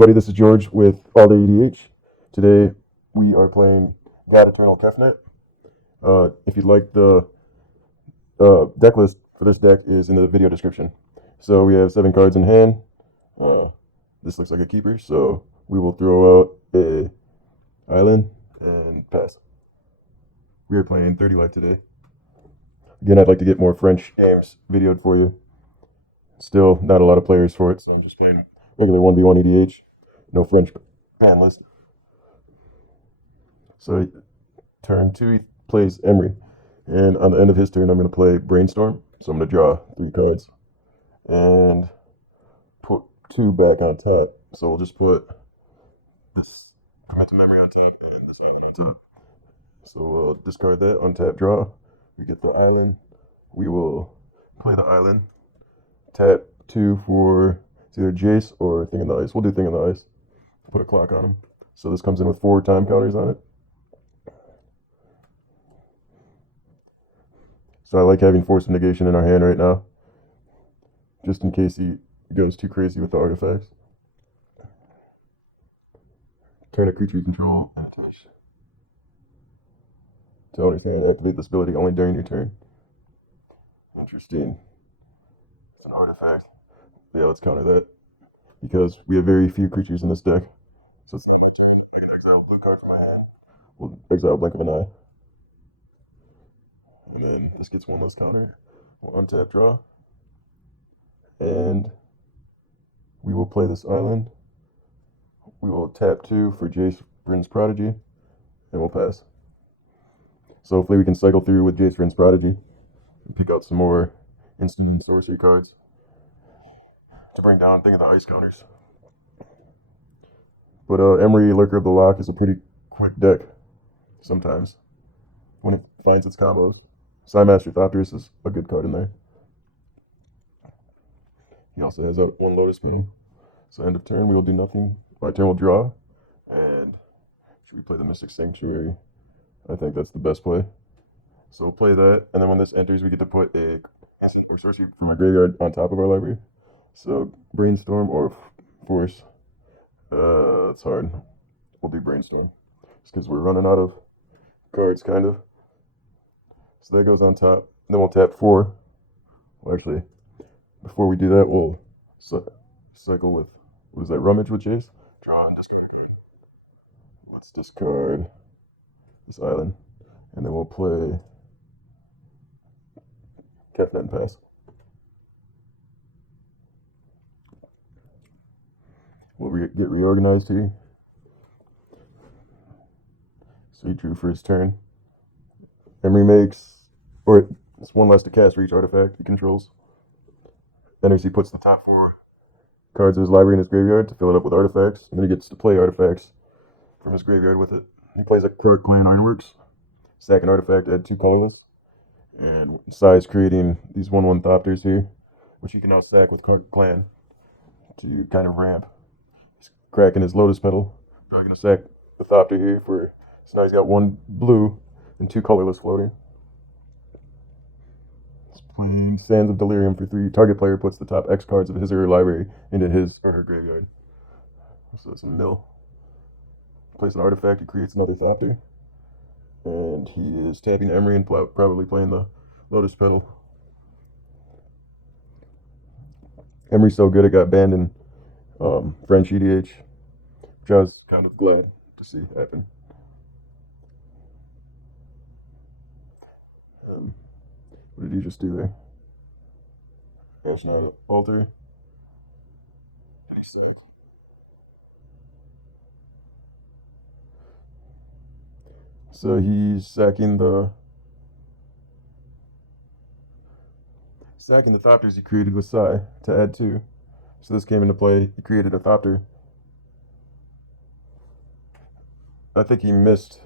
everybody, this is George with All Day EDH. Today we are playing God-Eternal Kefnet. If you'd like the deck list for this deck is in the video description. So we have 7 cards in hand. This looks like a keeper, so we will throw out a island and pass. We are playing 30 life today. Again, I'd like to get more French games videoed for you. Still not a lot of players for it, so I'm just playing regular 1v1 EDH. No French ban list. So turn 2, he plays Emry. And on the end of his turn, I'm going to play Brainstorm. So I'm going to draw 3 cards. And put 2 back on top. So we'll just put this Mental Memory on top and this island on top. So we'll discard that, untap, draw. We get the island. We will play the island. Tap 2 for it's either Jace or Thing in the Ice. We'll do Thing in the Ice. Put a clock on him. So this comes in with 4 time counters on it. So I like having Force of Negation in our hand right now, just in case he goes too crazy with the artifacts. Turn a creature you control and attach. To understand, activate this ability only during your turn. Interesting. It's an artifact. Yeah, let's counter that. Because we have very few creatures in this deck. So it's I can exile blue card from my hand. We'll exile Blink of an Eye. And then this gets 1 less counter. We'll untap, draw. And we will play this island. We will tap 2 for Jace, Vryn's Prodigy. And we'll pass. So hopefully we can cycle through with Jace, Vryn's Prodigy. And pick out some more instant and sorcery cards to bring down Thing of the Ice counters. But Emry, Lurker of the Loch is a pretty quick deck sometimes when it finds its combos. Master Thopterus is a good card in there. He also has 1 Lotus Petal. So end of turn, we will do nothing. My turn will draw. And should we play the Mystic Sanctuary? I think that's the best play. So we'll play that, and then when this enters, we get to put a or sorcery from my graveyard on top of our library. So Brainstorm or Force. It's hard. We'll do Brainstorm. Just because we're running out of cards, kind of. So that goes on top. And then we'll tap 4. Well, actually, before we do that, we'll cycle with, what is that, Rummage with Jace? Draw and discard. Let's discard this island. And then we'll play Kefnet and pass. We'll get reorganized here. So he drew for his turn. Emry makes, or it's 1 less to cast for each artifact he controls. Enters, he puts the top 4 cards of his library in his graveyard to fill it up with artifacts, and then he gets to play artifacts from his graveyard with it. He plays a Crook Clan Ironworks, sack an artifact, add 2 colorless, and size creating these 1/1 Thopters here, which you can now sack with Crook Clan to kind of ramp. He's cracking his Lotus Petal. Probably going to sack the Thopter here for, so now he's got 1 blue and 2 colorless floating. He's playing Sands of Delirium for 3. Target player puts the top X cards of his or her library into his or her graveyard. So it's a mill. Plays an artifact, he creates another Thopter. And he is tapping Emry and probably playing the Lotus Petal. Emry's so good it got banned in French EDH, which I was kind of glad to see happen. What did you just do there? That's not an altar. So he's sacking the Thopters he created with Psy to add 2. So this came into play. He created a Thopter. I think he missed.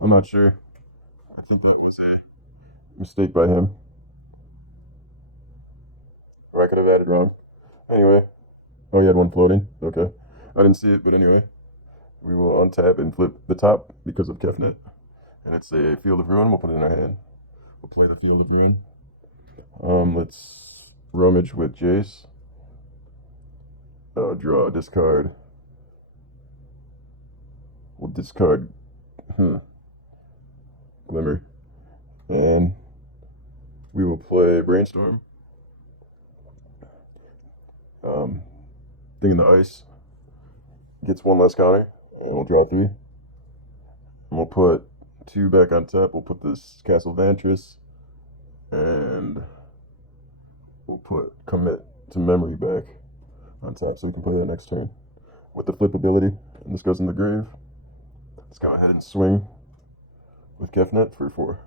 I'm not sure. I think that was a mistake by him. Or I could have added wrong. Anyway. Oh, you had 1 floating? Okay. I didn't see it, but anyway. We will untap and flip the top because of Kefnet. and it's a Field of Ruin. We'll put it in our hand. We'll play the Field of Ruin. Let's rummage with Jace. Draw, discard. We'll discard Glimmer. And we will play Brainstorm. Thing in the ice. Gets one less counter. And we'll draw 3. And we'll put 2 back on top. We'll put this Castle Vantress. And we'll put Commit to Memory back on top so we can play that next turn. With the flip ability. And this goes in the grave. Let's go ahead and swing with Kefnet for 4.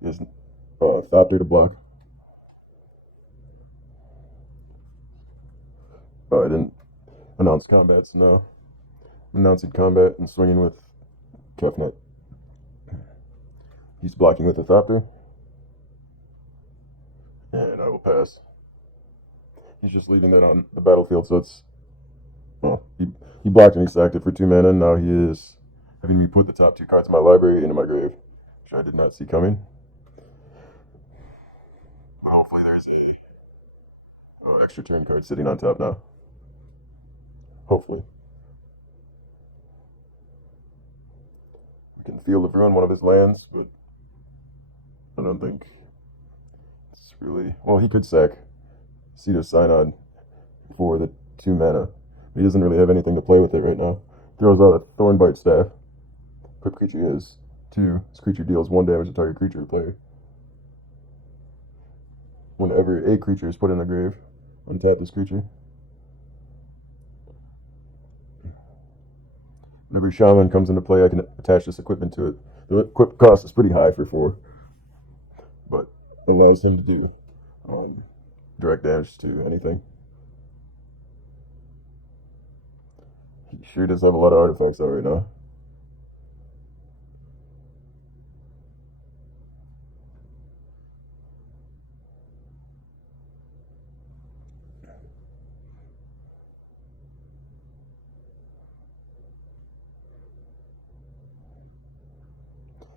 He has Thopter to block. I didn't announce combat, so now I'm announcing combat and swinging with Kefnet. He's blocking with a Thopter. And I will pass. He's just leaving that on the battlefield, so it's... Well, he blocked and he sacked it for 2 mana, and now he is having me put the top 2 cards of my library into my grave, which I did not see coming. But hopefully there's a extra turn card sitting on top now. Hopefully. We can Field of Ruin one of his lands, but I don't think it's really... Well, he could sack Seed of Synod for the 2 mana. He doesn't really have anything to play with it right now. Throws out a Thornbite Staff. Equipped creature is 2. This creature deals 1 damage to target creature or player. Whenever a creature is put in the grave, untap this creature. Whenever Shaman comes into play, I can attach this equipment to it. The equip cost is pretty high for 4, but it allows him to do direct damage to anything. He sure does have a lot of artifacts out right now.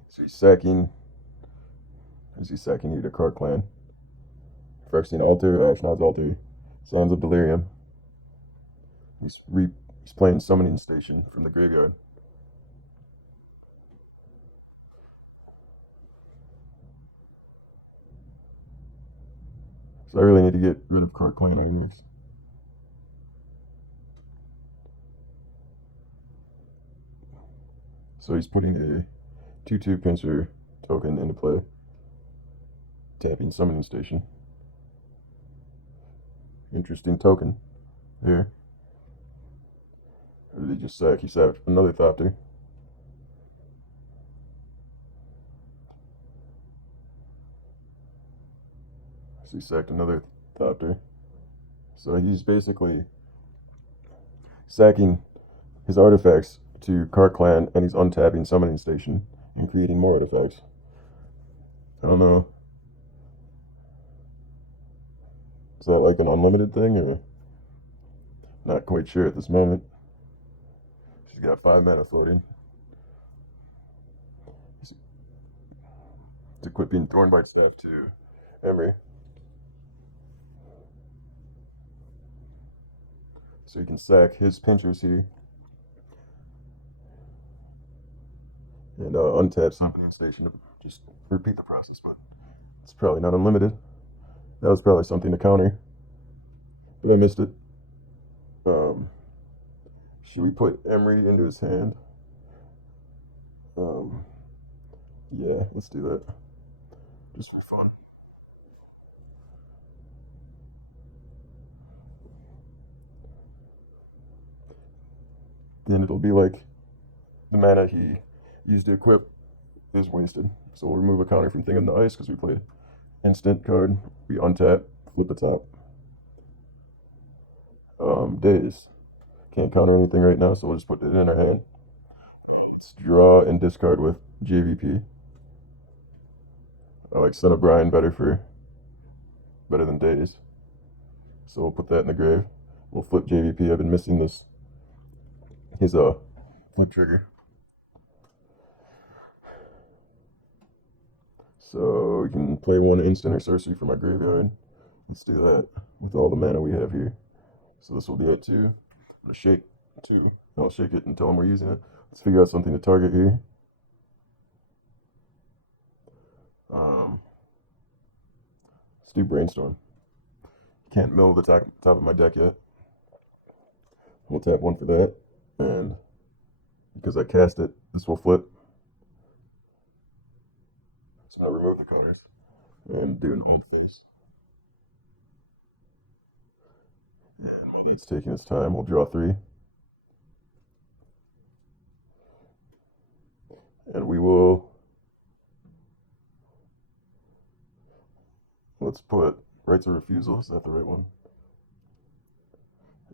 So he's sacking. Is he sacking either Card Clan? Phyrexian Altar, Ashnod's Altar, Sounds of Delirium. He's playing Summoning Station from the graveyard. So I really need to get rid of Card Clan Ironworks. So he's putting a 2/2 pincer token into play. Tapping Summoning Station. Interesting token here. Or did he just sack? He sacked another Thopter. So he sacked another Thopter. So he's basically sacking his artifacts to Card Clan, and he's untapping Summoning Station and creating more artifacts. I don't know. Is that like an unlimited thing, or not quite sure at this moment? She's got 5 mana floating. He's equipping Thornbite Staff to Emry. So you can sack his pinchers here. And untap Summoning Station to just repeat the process, but it's probably not unlimited. That was probably something to counter, but I missed it. Should we put Emry into his hand? Yeah, let's do that. Just for fun. Then it'll be like the mana he used to equip is wasted. So we'll remove a counter from Thing in the Ice because we played instant card. We untap, flip a top. Daze. Can't counter anything right now, so we'll just put it in our hand. Let's draw and discard with JVP. I like Son of Brian better than Daze. So we'll put that in the grave. We'll flip JVP. I've been missing his flip trigger. So we can play one instant or sorcery from our graveyard. Let's do that with all the mana we have here. So this will do it too. I'm going to shake 2. I'll shake it and tell them we're using it. Let's figure out something to target here. Let's do Brainstorm. Can't mill the top of my deck yet. We'll tap 1 for that. And because I cast it, this will flip. So now remove the colors and do an old face. And maybe it's taking its time. We'll draw 3. And we will, let's put Rights of Refusal. Is that the right one?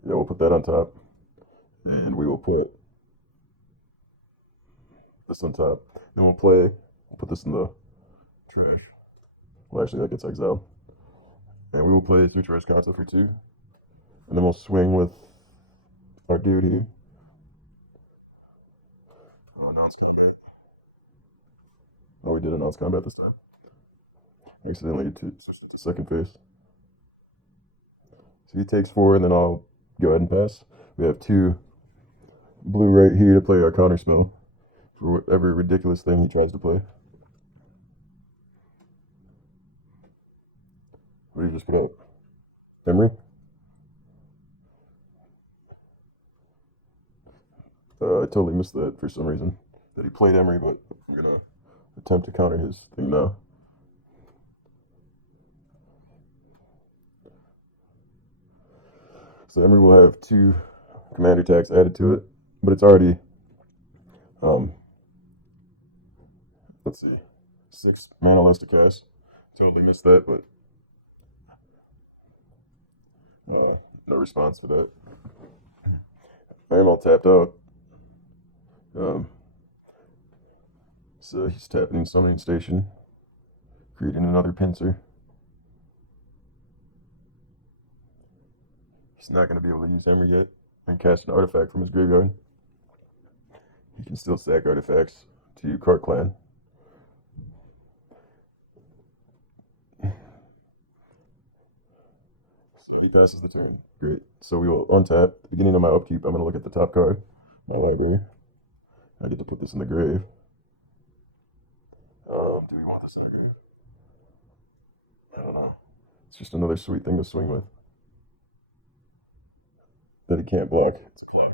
Yeah, we'll put that on top. And we will put this on top. Then we'll put this in the trash. Well, actually, that gets exiled. And we will play 3 trash console for 2. And then we'll swing with our dude here. Oh, announce combat. Oh, we did announce combat this time. Accidentally switched it to second phase. So he takes 4, and then I'll go ahead and pass. We have 2 blue right here to play our counterspell for whatever ridiculous thing he tries to play. What did you just put up? Emry? I totally missed that for some reason. That he played Emry, but I'm going to attempt to counter his thing now. So Emry will have 2 commander attacks added to it, but it's already, let's see, 6 mana less to cast. Totally missed that, but no response for that. I am all tapped out. So he's tapping Summoning Station, creating another pincer. He's not going to be able to use Emry yet and cast an artifact from his graveyard. He can still sack artifacts to Cart Clan. He passes the turn. Great. So we will untap. At the beginning of my upkeep, I'm going to look at the top card, my library. I get to put this in the grave. Do we want this in the grave? I don't know. It's just another sweet thing to swing with. That he can't block. It's black.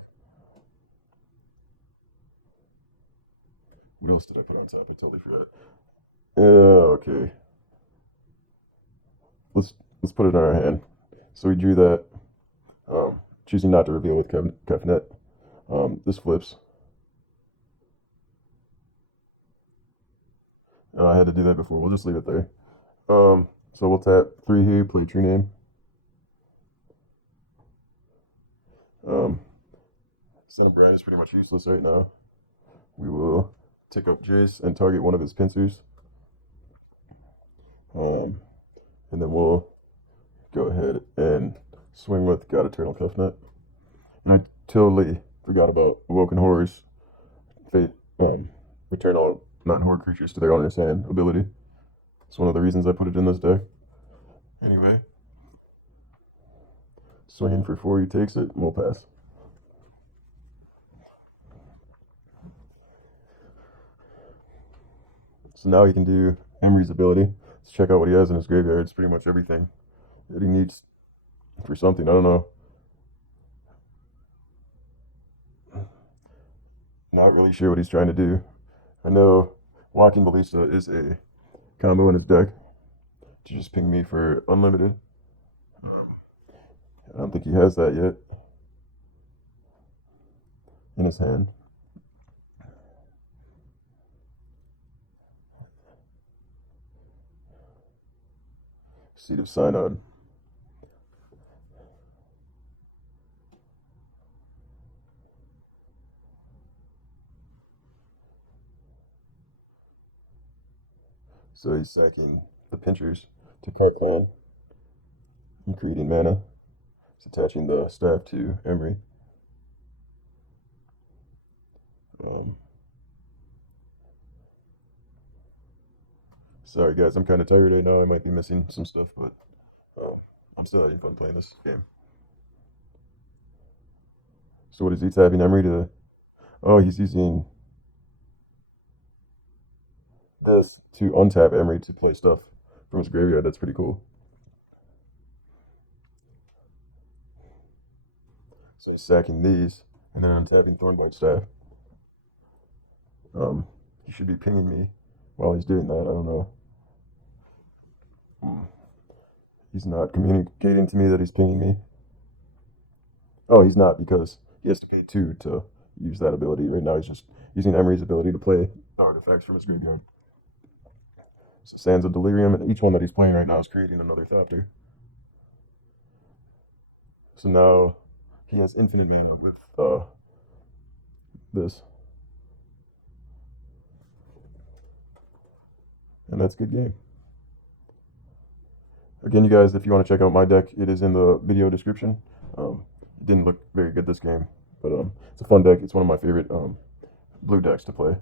What else did I put on top? I totally forgot. Okay. Let's put it in our hand. So we drew that. Choosing not to reveal with Kefnet. This flips. I had to do that before. We'll just leave it there. So we'll tap 3 here, play True Name. Son of Brand is pretty much useless right now. We will tick up Jace and target one of his pincers. And then we'll go ahead and swing with God-Eternal Kefnet. And I totally forgot about Awoken Horrors. Return all non-horror creatures to their owner's hand ability. It's one of the reasons I put it in this deck. Anyway. Swinging for 4, he takes it, and we'll pass. So now he can do Emry's ability. Let's check out what he has in his graveyard. It's pretty much everything that he needs for something. I don't know. Not really sure what he's trying to do. I know Walking Ballista is a combo in his deck to just ping me for unlimited. I don't think he has that yet in his hand. Seed of Synod. So he's sacking the pinchers to Cart Clan and creating mana. He's attaching the staff to Emry. Sorry guys, I'm kind of tired right now. I might be missing some stuff, but I'm still having fun playing this game. So what is he tapping Emry to? Oh, he's using this to untap Emry to play stuff from his graveyard. That's pretty cool. So he's sacking these and then untapping Thornblight Staff. He should be pinging me while he's doing that. I don't know. He's not communicating to me that he's pinging me. Oh, he's not, because he has to pay 2 to use that ability. Right now he's just using Emry's ability to play artifacts from his graveyard. So Sands of Delirium, and each one that he's playing right now is creating another Thopter. So now he has infinite mana with this. And that's a good game. Again, you guys, if you want to check out my deck, it is in the video description. It didn't look very good this game, but it's a fun deck. It's one of my favorite blue decks to play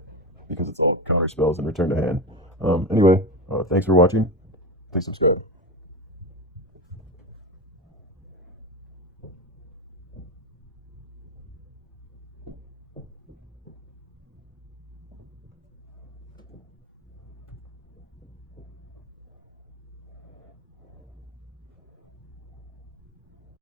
because it's all counter spells and return to hand. Anyway, thanks for watching. Please subscribe.